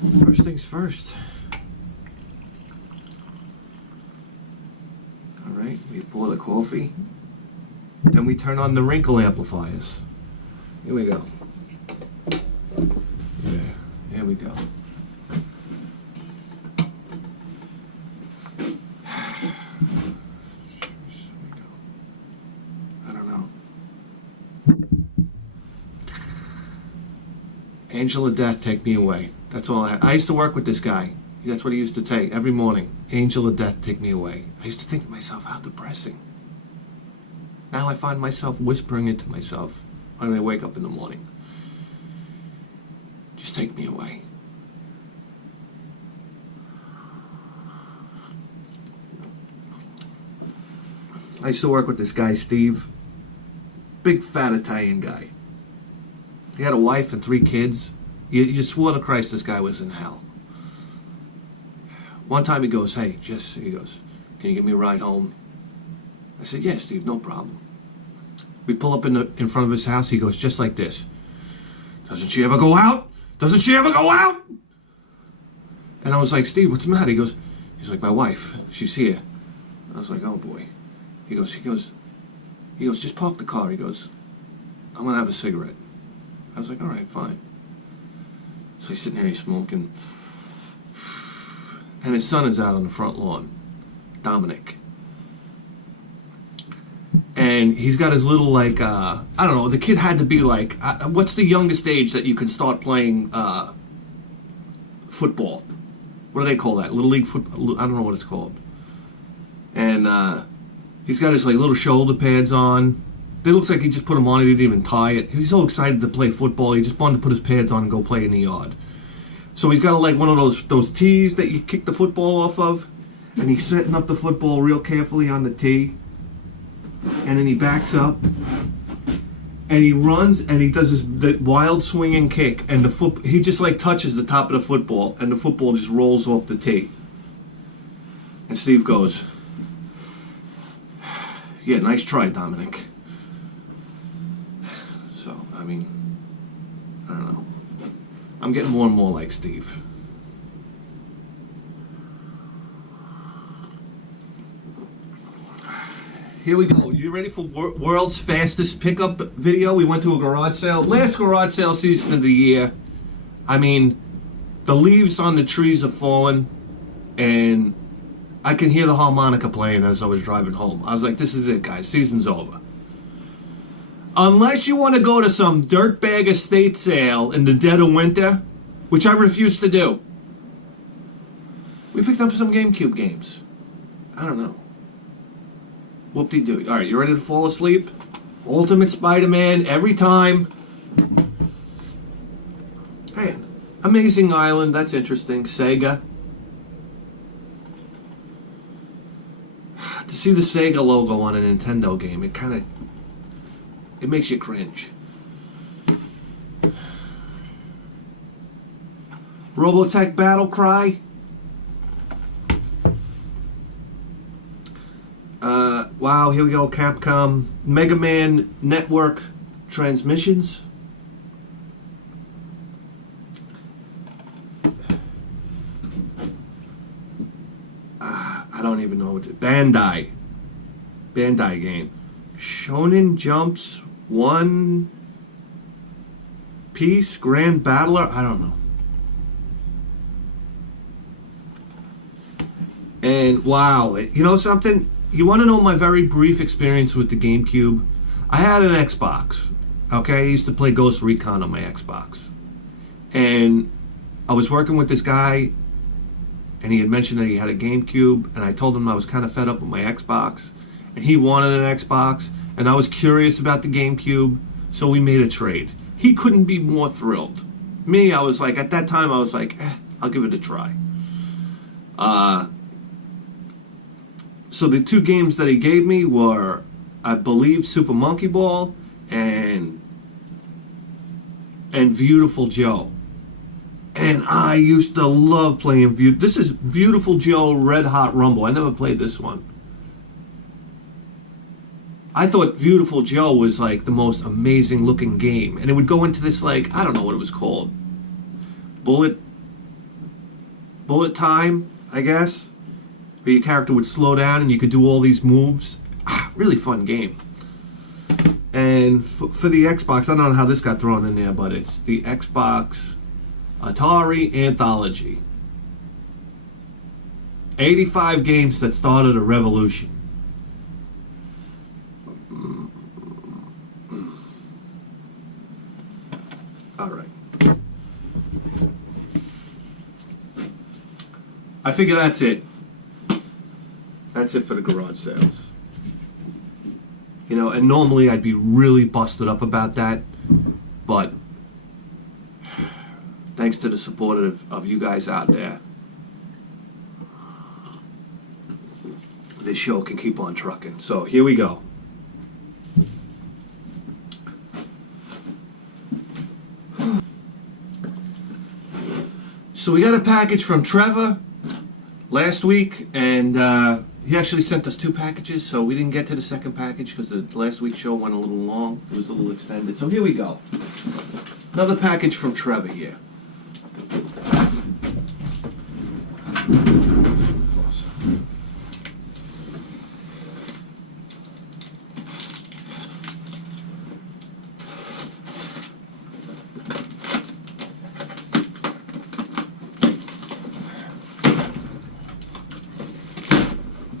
First things first. Alright, we pour the coffee. Then we turn on the wrinkle amplifiers. Here we go. Yeah, here we go. I don't know. Angel of Death, take me away. That's all I used to work with this guy. That's what he used to take every morning. Angel of Death, take me away. I used to think to myself, how depressing. Now I find myself whispering it to myself when I wake up in the morning. Just take me away. I used to work with this guy, Steve. Big fat Italian guy. He had a wife and 3 kids. You swore to Christ this guy was in hell. One time he goes, hey, Jess, he goes, can you give me a ride home? I said, yeah, Steve, no problem. We pull up in front of his house. He goes, just like this. Doesn't she ever go out? Doesn't she ever go out? And I was like, Steve, what's the matter? He's like, my wife, she's here. I was like, oh boy. He goes, just park the car. He goes, I'm gonna have a cigarette. I was like, all right, fine. So he's sitting there, he's smoking. And his son is out on the front lawn, Dominic. And he's got his little, like, I don't know, the kid had to be like, what's the youngest age that you can start playing football? What do they call that? Little League football? I don't know what it's called. And he's got his, like, little shoulder pads on. It looks like he just put them on, he didn't even tie it. He was so excited to play football, he just wanted to put his pads on and go play in the yard. So he's got like one of those tees that you kick the football off of, and he's setting up the football real carefully on the tee, and then he backs up, and he runs, and he does the wild swinging kick, and he just like touches the top of the football, and the football just rolls off the tee. And Steve goes, yeah, nice try, Dominic. So, I mean, I don't know. I'm getting more and more like Steve. Here we go. You ready for world's fastest pickup video? We went to a garage sale. Last garage sale season of the year. I mean, the leaves on the trees are falling, and I can hear the harmonica playing as I was driving home. I was like, this is it, guys. Season's over. Unless you want to go to some dirtbag estate sale in the dead of winter, which I refuse to do. We picked up some GameCube games. I don't know. Whoop-de-doo. Alright, you ready to fall asleep? Ultimate Spider-Man every time. Hey, Amazing Island, that's interesting. Sega. To see the Sega logo on a Nintendo game, it makes you cringe. Robotech Battle Cry. Wow, here we go. Capcom Mega Man Network Transmissions. I don't even know what it is. Bandai game. Shonen Jumps One Piece Grand Battler. I don't know. And wow, you know something? You want to know my very brief experience with the GameCube? I had an Xbox. Okay, I used to play Ghost Recon on my Xbox. And I was working with this guy, and he had mentioned that he had a GameCube, and I told him I was kind of fed up with my Xbox, and he wanted an Xbox, and I was curious about the GameCube, so we made a trade. He couldn't be more thrilled. Me, I was like, at that time, I was like, I'll give it a try. So the 2 games that he gave me were, I believe, Super Monkey Ball and Beautiful Joe. And I used to love playing this is Beautiful Joe Red Hot Rumble. I never played this one. I thought Beautiful Joe was like the most amazing looking game. And it would go into this, like, I don't know what it was called. Bullet bullet time, I guess, where your character would slow down and you could do all these moves. Really fun game. And for the Xbox, I don't know how this got thrown in there, but it's the Xbox Atari Anthology. 85 games that started a revolution. All right. I figure that's it. That's it for the garage sales. You know, and normally I'd be really busted up about that, but thanks to the support of you guys out there, this show can keep on trucking. So here we go. So we got a package from Trevor last week, and he actually sent us 2 packages, so we didn't get to the second package because the last week's show went a little long. It was a little extended. So here we go. Another package from Trevor here.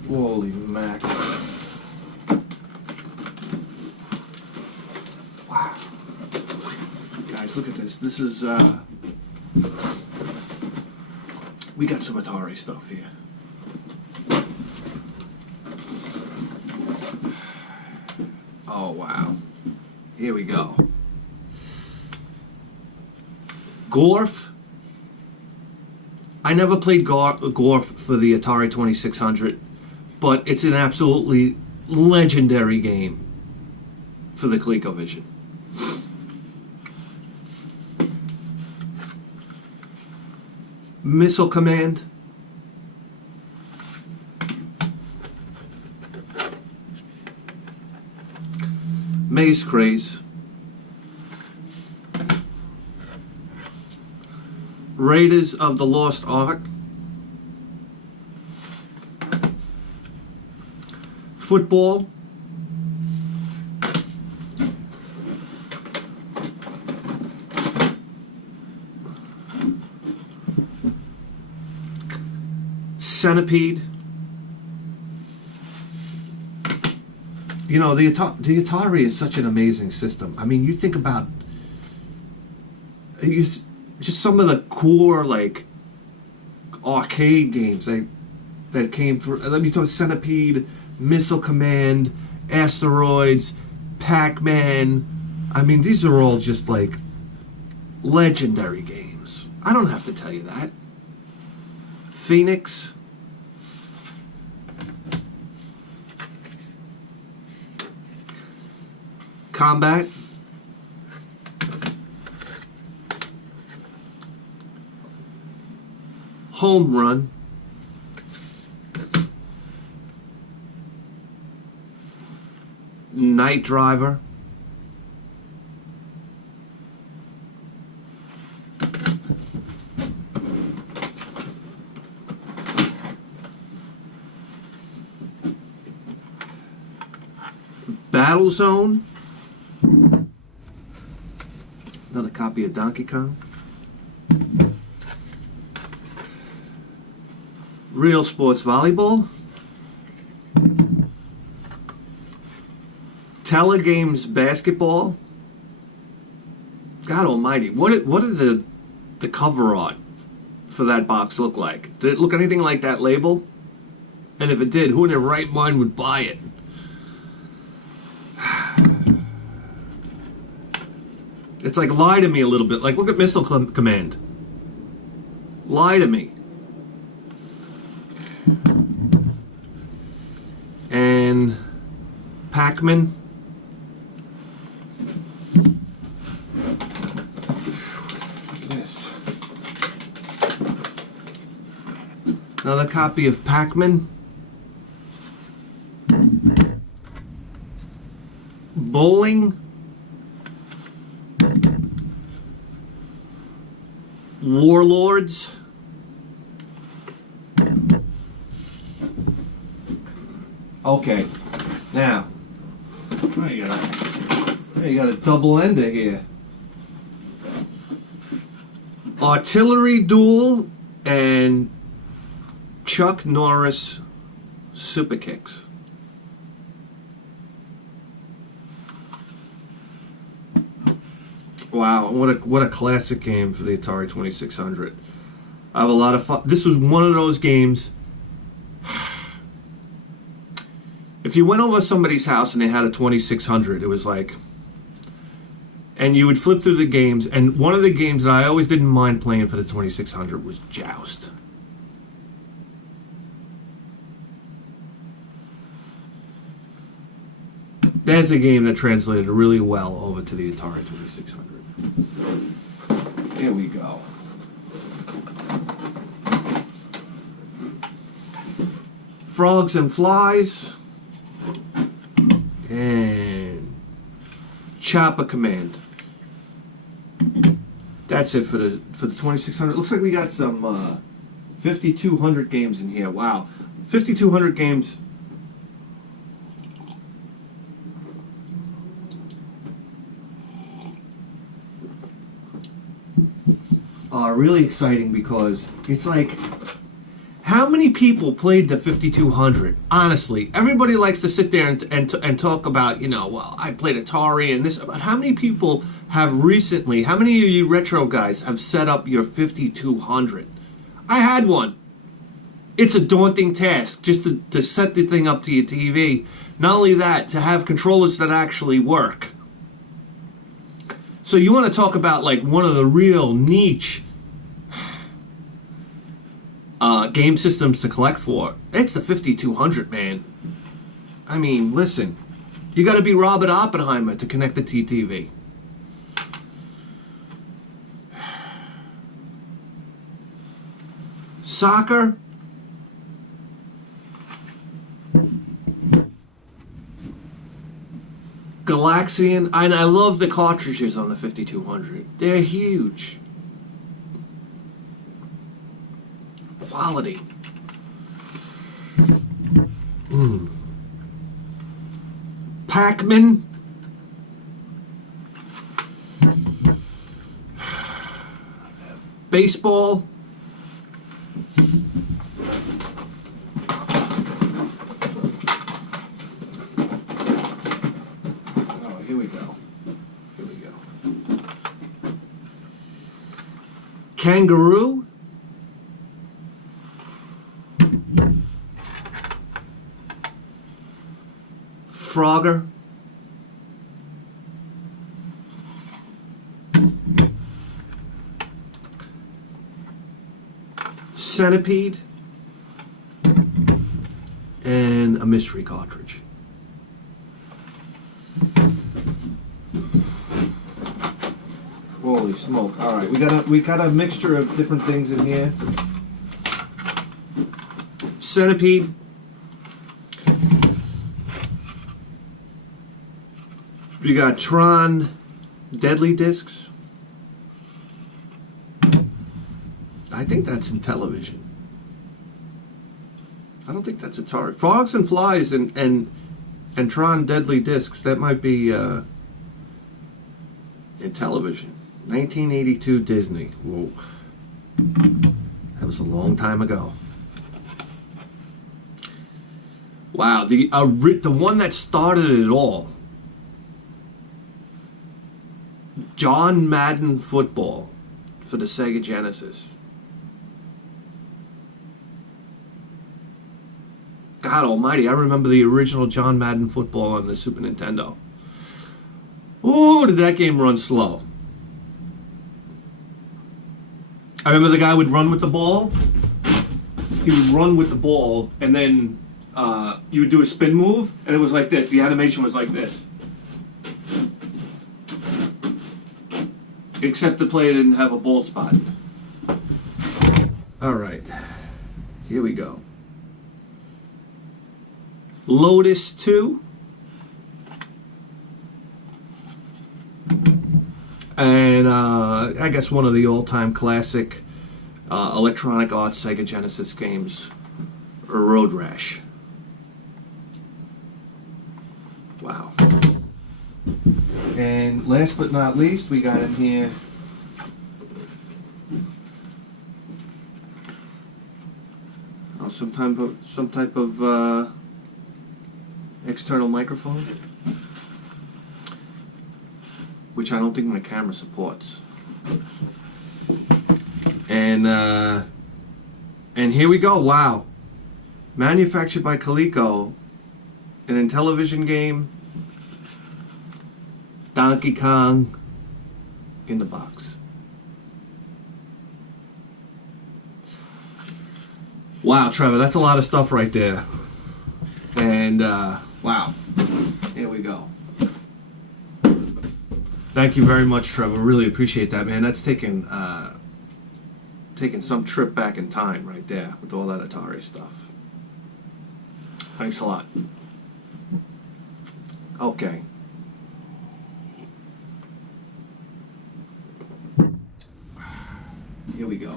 Holy mackerel. Wow. Guys, look at this. This is, we got some Atari stuff here. Oh, wow. Here we go. Gorf. I never played Gorf for the Atari 2600. But it's an absolutely legendary game for the ColecoVision. Missile Command. Maze Craze. Raiders of the Lost Ark. Football. Centipede. You know, the Atari is such an amazing system. I mean, you think about just some of the core, like, arcade games that came through. Let me talk Centipede, Missile Command, Asteroids, Pac-Man. I mean, these are all just like legendary games. I don't have to tell you that. Phoenix. Combat. Home Run. Night Driver. Battle Zone. Another copy of Donkey Kong. Real Sports Volleyball. Telegames Basketball. God almighty, what did the cover art for that box look like? Did it look anything like that label? And if it did, who in their right mind would buy it? It's like, lie to me a little bit. Like, look at Missile Command. Lie to me. And Pac-Man. Another copy of Pac-Man. Bowling. Warlords. Okay. Now, you got a double ender here. Artillery Duel and Chuck Norris Super Kicks. Wow, what a classic game for the Atari 2600. I have a lot of fun. This was one of those games. If you went over somebody's house and they had a 2600, it was like, and you would flip through the games, and one of the games that I always didn't mind playing for the 2600 was Joust. That's a game that translated really well over to the Atari 2600. Here we go. Frogs and Flies and Chopper Command. That's it for the 2600. Looks like we got some 5200 games in here. Wow, 5200 games. Are really exciting because it's like, how many people played the 5200? Honestly, everybody likes to sit there and talk about, you know, well, I played Atari and this, but how many people have recently, how many of you retro guys have set up your 5200? I had one. It's a daunting task just to set the thing up to your TV. Not only that, to have controllers that actually work. So you want to talk about like one of the real niche game systems to collect for. It's the 5200, man. I mean, listen, you got to be Robert Oppenheimer to connect the TV. Soccer. Galaxian. And I love the cartridges on the 5200. They're huge. Quality. Pac-Man. Baseball. Oh, here we go. Here we go. Kangaroo. Frogger. Centipede. And a mystery cartridge. Holy smoke. Alright, we got a mixture of different things in here. Centipede. We got Tron Deadly Discs. I think that's in television. I don't think that's Atari. Frogs and Flies and Tron Deadly Discs, that might be in television. 1982 Disney. Whoa. That was a long time ago. Wow, the one that started it all. John Madden Football for the Sega Genesis. God almighty, I remember the original John Madden Football on the Super Nintendo. Oh, did that game run slow. I remember the guy would run with the ball. He would run with the ball, and then you would do a spin move, and it was like this. The animation was like this. Except the player didn't have a bald spot. Alright. Here we go. Lotus 2. And I guess one of the all-time classic Electronic Arts Sega Genesis games, Road Rash. Wow. And last but not least, we got in here some type of external microphone, which I don't think my camera supports. And here we go. Wow. Manufactured by Coleco. An Intellivision game. Donkey Kong in the box. Wow, Trevor, that's a lot of stuff right there. And wow, here we go. Thank you very much, Trevor. Really appreciate that, man. That's taking some trip back in time right there with all that Atari stuff. Thanks a lot. Okay. Here we go.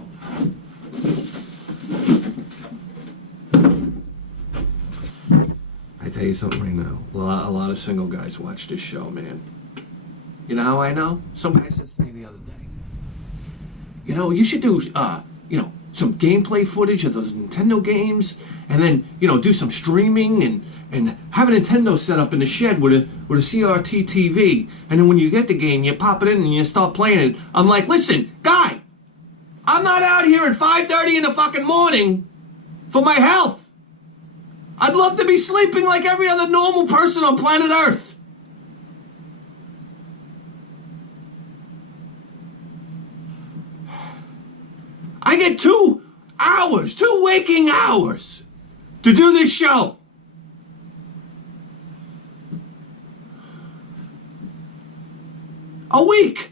I tell you something right now. A lot of single guys watch this show, man. You know how I know? Some guy says to me the other day, you know, you should do, some gameplay footage of those Nintendo games, and then, do some streaming and have a Nintendo set up in the shed with a CRT TV, and then when you get the game, you pop it in and you start playing it. I'm like, listen, guy, I'm not out here at 5:30 in the fucking morning for my health. I'd love to be sleeping like every other normal person on planet Earth. I get 2 hours, 2 waking hours to do this show. A week.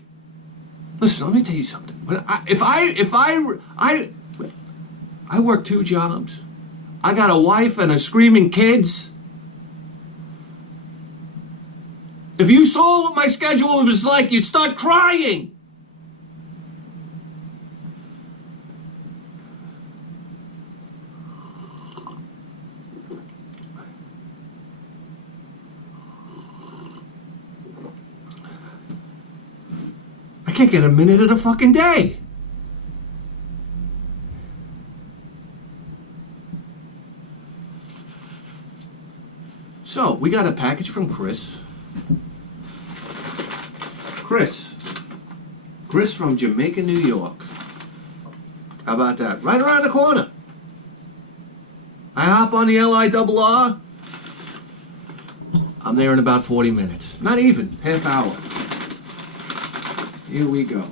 Listen, let me tell you something. I work 2 jobs. I got a wife and a screaming kids. If you saw what my schedule was like, you'd start crying. I can't get a minute of the fucking day. So, we got a package from Chris. Chris from Jamaica, New York. How about that? Right around the corner. I hop on the LIRR. I'm there in about 40 minutes. Not even. Half hour. Here we go.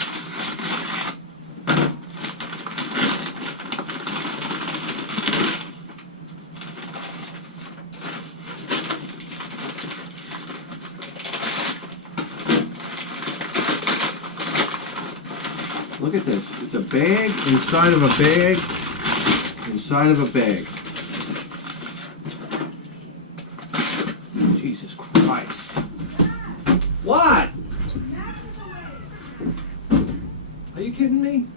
Look at this. It's a bag inside of a bag inside of a bag. Jesus Christ. What? Are you kidding me?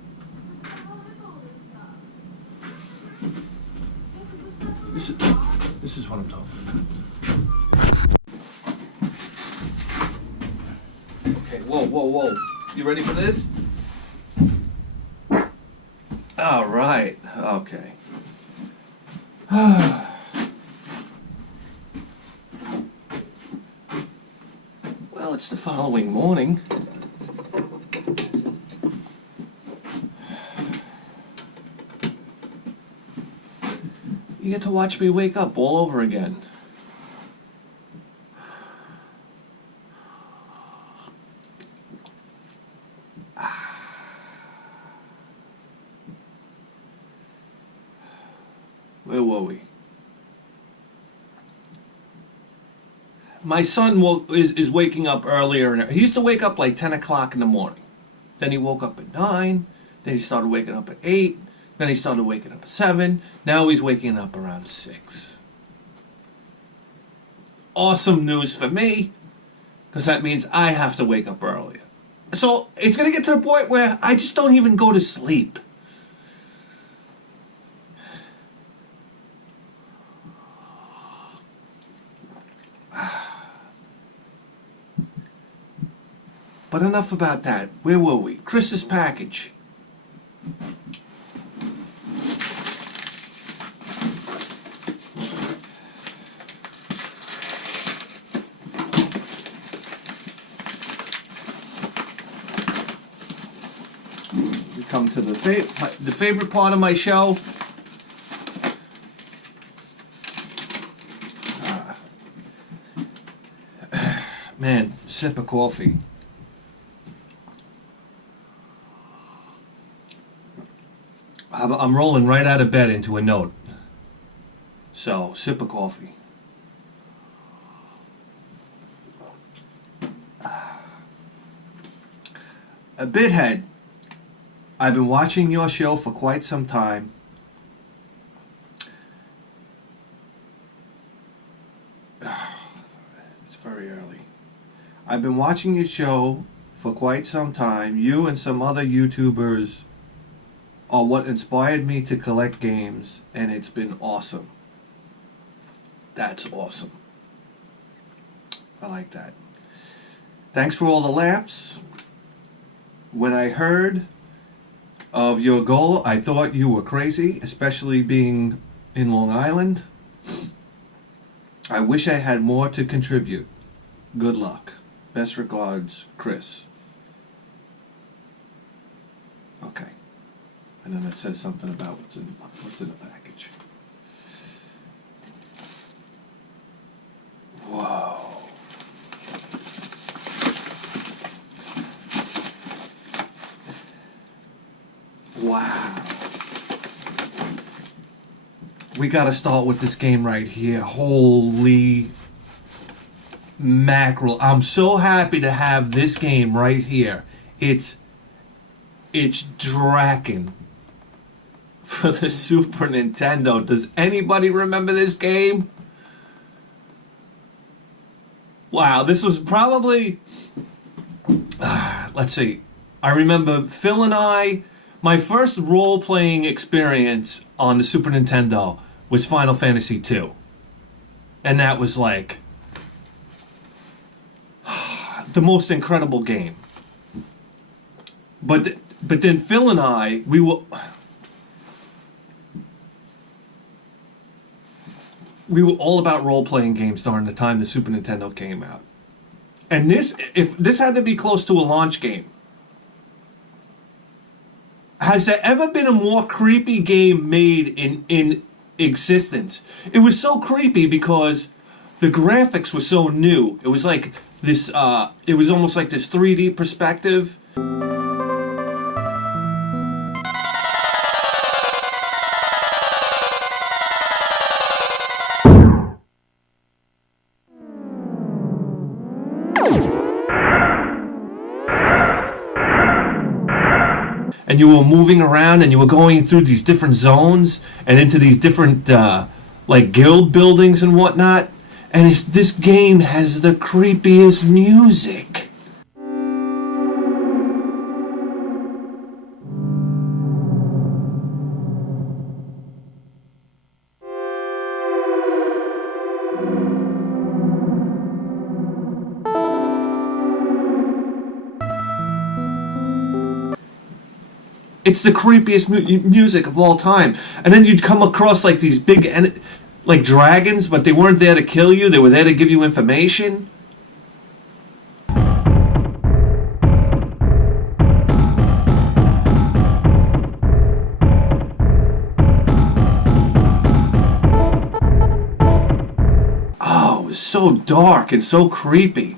This is what I'm talking about. Okay, whoa. You ready for this? All right. Okay. Well, it's the following morning. You get to watch me wake up all over again. Where were we? My son is waking up earlier. He used to wake up like 10 o'clock in the morning. Then he woke up at 9. Then he started waking up at 8. Then he started waking up at 7. Now he's waking up around 6. Awesome news for me, because that means I have to wake up earlier. So it's going to get to the point where I just don't even go to sleep. But enough about that. Where were we? Chris's package. We come to the favorite part of my show. Man, sip of coffee. I'm rolling right out of bed into a note. So, sip of coffee. A bithead. I've been watching your show for quite some time. It's very early. I've been watching your show for quite some time. You and some other YouTubers are what inspired me to collect games, and it's been awesome. That's awesome. I like that. Thanks for all the laughs. When I heard of your goal, I thought you were crazy, especially being in Long Island. I wish I had more to contribute. Good luck. Best regards, Chris. Okay. And then it says something about what's in the package. Whoa. Wow. We gotta start with this game right here. Holy mackerel. I'm so happy to have this game right here. It's Draken for the Super Nintendo. Does anybody remember this game? Wow, this was probably let's see. I remember Phil and I, my first role-playing experience on the Super Nintendo was Final Fantasy II. And that was like the most incredible game. But then Phil and I, we were all about role-playing games during the time the Super Nintendo came out. And if this had to be close to a launch game. Has there ever been a more creepy game made in existence? It was so creepy because the graphics were so new. It was like this, it was almost like this 3D perspective. And you were moving around and you were going through these different zones and into these different like guild buildings and whatnot. And this game has the creepiest music. It's the creepiest music of all time. And then you'd come across like these big like dragons, but they weren't there to kill you. They were there to give you information. Oh, it was so dark and so creepy.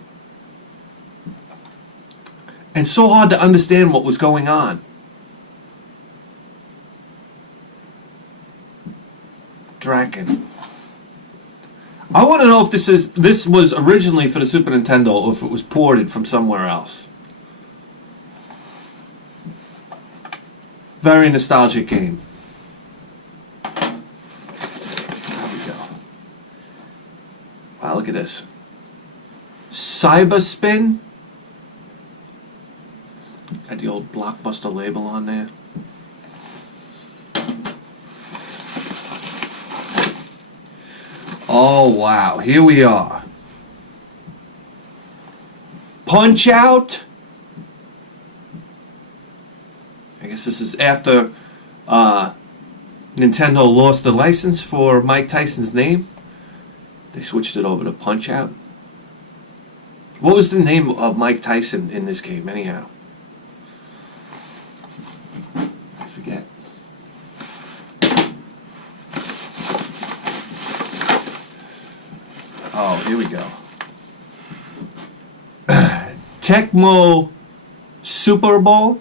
And so hard to understand what was going on. Draken. I want to know if this was originally for the Super Nintendo or if it was ported from somewhere else. Very nostalgic game. There we go. Wow, look at this. Cyberspin. Got the old Blockbuster label on there. Oh, wow. Here we are. Punch Out. this. This is after Nintendo lost the license for Mike Tyson's name. They switched it over to Punch-Out. What was the name of Mike Tyson in this game, anyhow? I forget. Oh, here we go. Tecmo Super Bowl.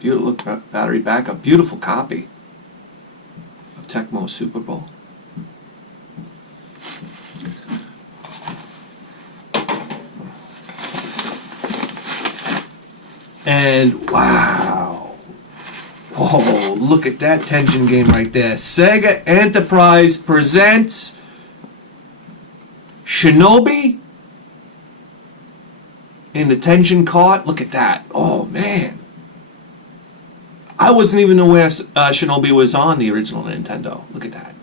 Beautiful battery backup. Beautiful copy of Tecmo Super Bowl. And wow. Oh, look at that Tension game right there. Sega Enterprise presents Shinobi in the Tension cart. Look at that. Oh, man. I wasn't even aware Shinobi was on the original Nintendo. Look at that.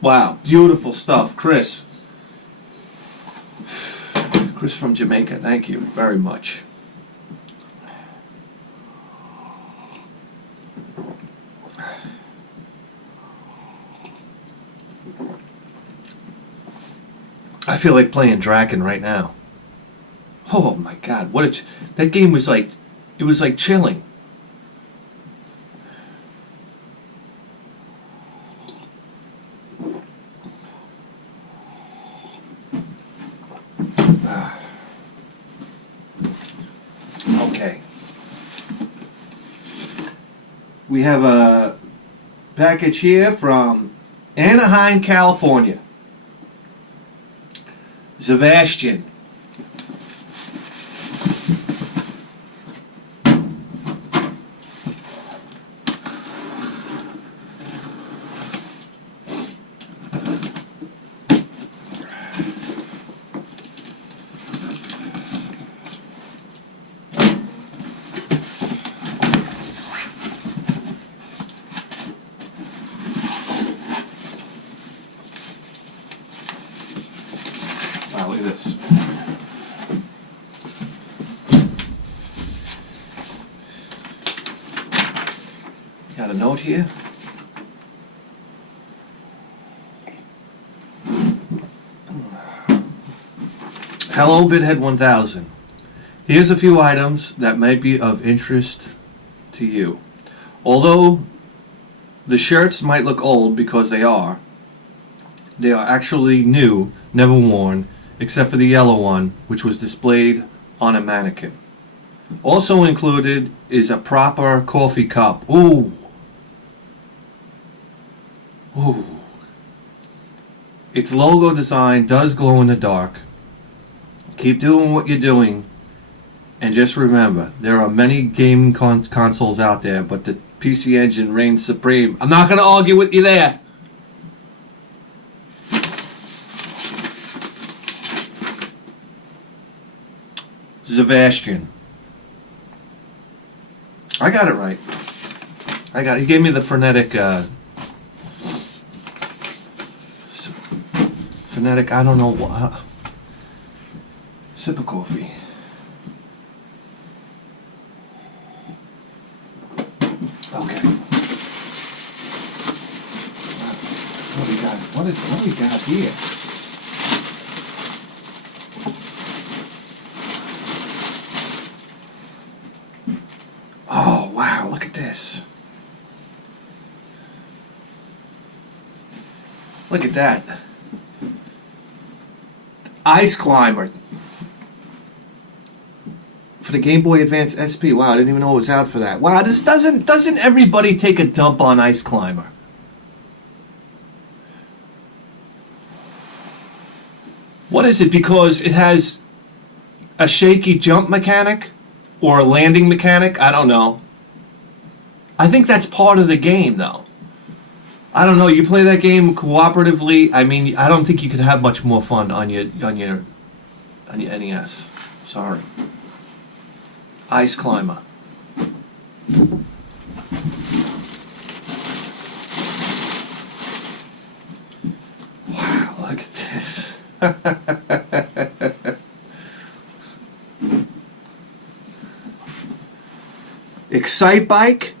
Wow, beautiful stuff, Chris. Chris from Jamaica, thank you very much. I feel like playing Draken right now. Oh my God, that game was like, it was like chilling. Okay. We have a package here from Anaheim, California. Zavastian. Wow, look at this. Got a note here. Hello, Bithead 1000. Here's a few items that might be of interest to you. Although the shirts might look old because they are actually new, never worn, except for the yellow one, which was displayed on a mannequin. Also included is a proper coffee cup. Ooh. Ooh. Its logo design does glow in the dark. Keep doing what you're doing. And just remember, there are many gaming consoles out there, but the PC Engine reigns supreme. I'm not going to argue with you there. Zavastian. I got it right. He gave me the phonetic, I don't know what. Sip of coffee. Okay. What do we got here? Oh, wow, look at this. Look at that. Ice Climber. For the Game Boy Advance SP. Wow, I didn't even know it was out for that. Wow, this doesn't everybody take a dump on Ice Climber? What is it? Because it has a shaky jump mechanic? Or a landing mechanic? I don't know. I think that's part of the game, though. I don't know. You play that game cooperatively. I mean, I don't think you could have much more fun on your NES. Sorry. Ice Climber. this. Excite Bike?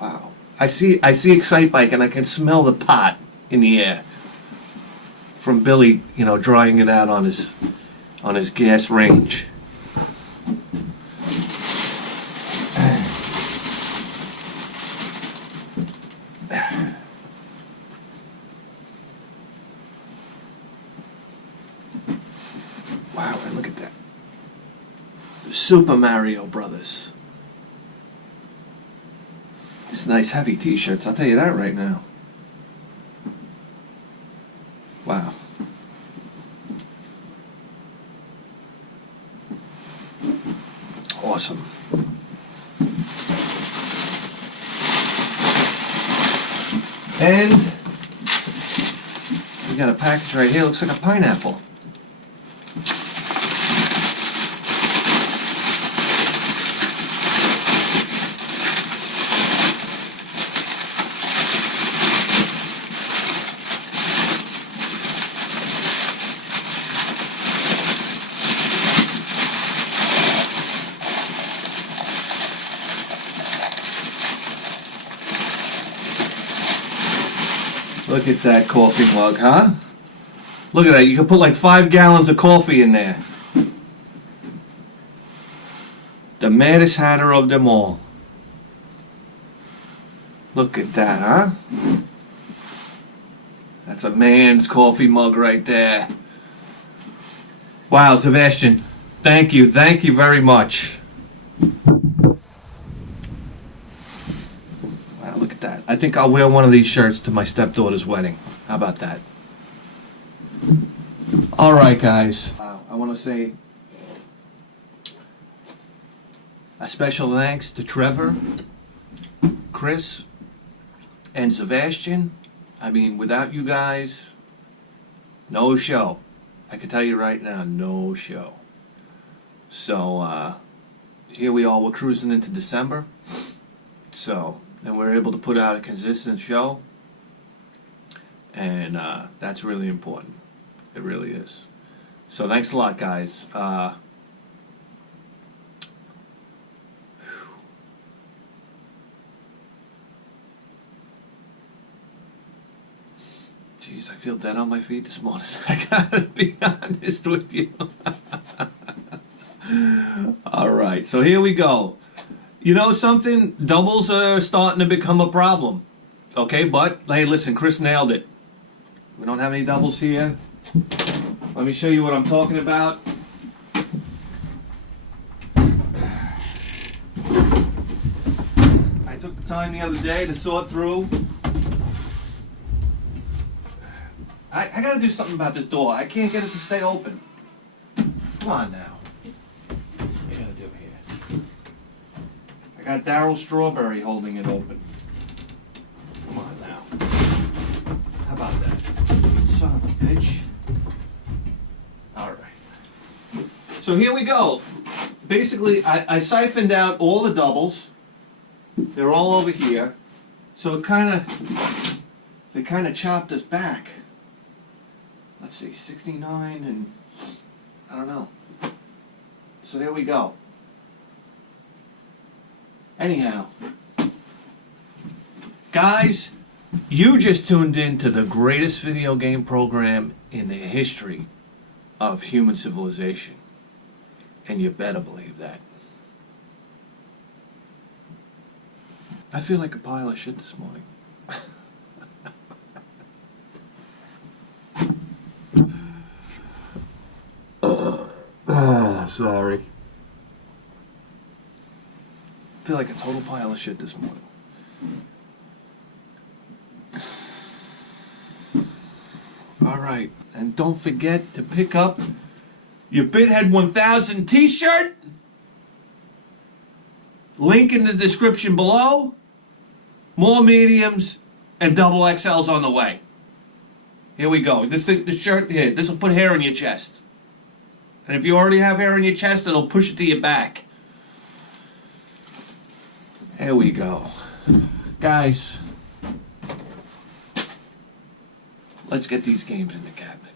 Wow. I see Excite Bike and I can smell the pot in the air from Billy, drying it out on his gas range. Wow, and look at that. The Super Mario Brothers. It's nice heavy t-shirts, I'll tell you that right now. Wow. Awesome. And we got a package right here, looks like a pineapple. Look at that coffee mug, huh? Look at that. You can put like 5 gallons of coffee in there. The maddest hatter of them all. Look at that, huh? That's a man's coffee mug right there. Wow, Zavastian. Thank you. Thank you very much. Look at that. I think I'll wear one of these shirts to my stepdaughter's wedding. How about that? Alright, guys. I want to say a special thanks to Trevor, Chris, and Zavastian. I mean, without you guys, no show. I can tell you right now, no show. So, here we are. We're cruising into December. So... and we're able to put out a consistent show, and that's really important. It really is. So thanks a lot, guys. Jeez, I feel dead on my feet this morning. I gotta be honest with you. All right, so here we go. You know something? Doubles are starting to become a problem. Okay, but, hey, listen, Chris nailed it. We don't have any doubles here. Let me show you what I'm talking about. I took the time the other day to sort through. I gotta do something about this door. I can't get it to stay open. Come on now. What are you gonna do here? I got Daryl Strawberry holding it open. Come on now. How about that? Son of a bitch. Alright. So here we go. Basically, I siphoned out all the doubles. They're all over here. So they kind of chopped us back. Let's see, 69 and I don't know. So there we go. Anyhow, guys, you just tuned in to the greatest video game program in the history of human civilization. And you better believe that. I feel like a pile of shit this morning. Sorry. I feel like a total pile of shit this morning. Alright, and don't forget to pick up your Bithead 1000 t-shirt. Link in the description below. More mediums and double XLs on the way. Here we go. This shirt here, this will put hair on your chest. And if you already have hair on your chest, it'll push it to your back. Here we go. Guys, let's get these games in the cabinet.